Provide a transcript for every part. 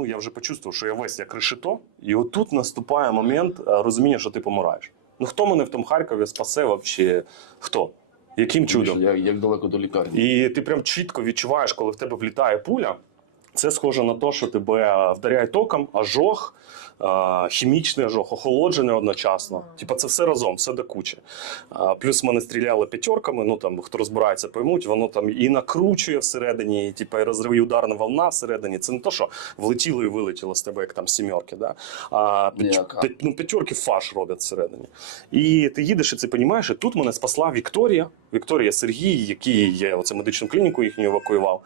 Ну, я вже почувствував, що я весь як решето, і отут наступає момент е, розуміння, що ти помираєш. Ну хто мене в тому Харкові спасе вообще? Хто? Яким чудом? Я, як далеко до лікарні? І ти прям чітко відчуваєш, коли в тебе влітає пуля. Це схоже на те, що тебе вдаряє током, ожог, хімічний ожог, охолодження одночасно. Типа це все разом, все до кучі. Плюс мене стріляли п'ятерками. Ну там хто розбирається, поймуть, воно там і накручує всередині, і, типа і розрив і ударна волна всередині. Це не то, що влетіло і вилетіло з тебе, як там сімерки. Да? А п'ять- ну, п'ятерки фаш роблять всередині. І ти їдеш і це розумієш, і тут мене спасла Вікторія. Вікторія Сергій, який я оце медичну клініку їхню евакуював.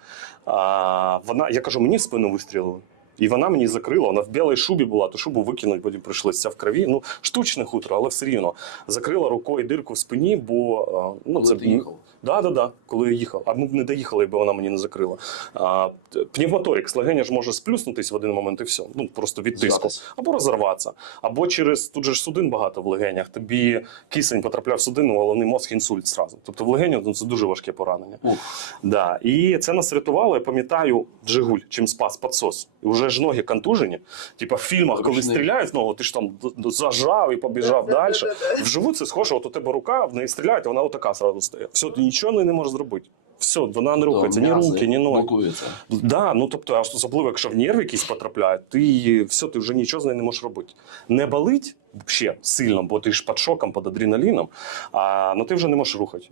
А, вона, я кажу, мені в спину вистрілили. І вона мені закрила, вона в білій шубі була, ту шубу викинуть, потім прийшлося вся в крові. Ну, штучне хутро, але все рівно. Закрила рукою дирку в спині, бо ну, Коли це ти їхав? Да, да, да, коли я їхав. А ми б не доїхали, якби вона мені не закрила. А, пневмоторикс, легеня ж може сплюснутись в один момент і все. Ну просто від тиску. Або розірватися. Або через тут же ж судин багато в легенях. Тобі кисень потрапляв в судину, головний мозг інсульт зразу. Тобто в легеню ну, це дуже важке поранення. Ух. Да. І це нас рятувало. Я пам'ятаю Джигуль, чим спас підсос. І вже ж ноги контужені. Типа в фільмах, коли Ручний. стріляють в ногу, ти ж там зажав і побіжав далі. Вживу це схоже, от у тебе рука, в неї стріляють, вона отака зразу стає. Все, ти нічого не можеш зробити. Все, вона не рухається, ні руки, ні ноги. блокуються. Да, ну тобто, особливо, якщо в нерв якийсь потрапляє, ти все, ти вже нічого з нею не можеш робити. Не болить ще сильно, бо ти ж під шоком, під адреналіном, а ну ти вже не можеш рухати.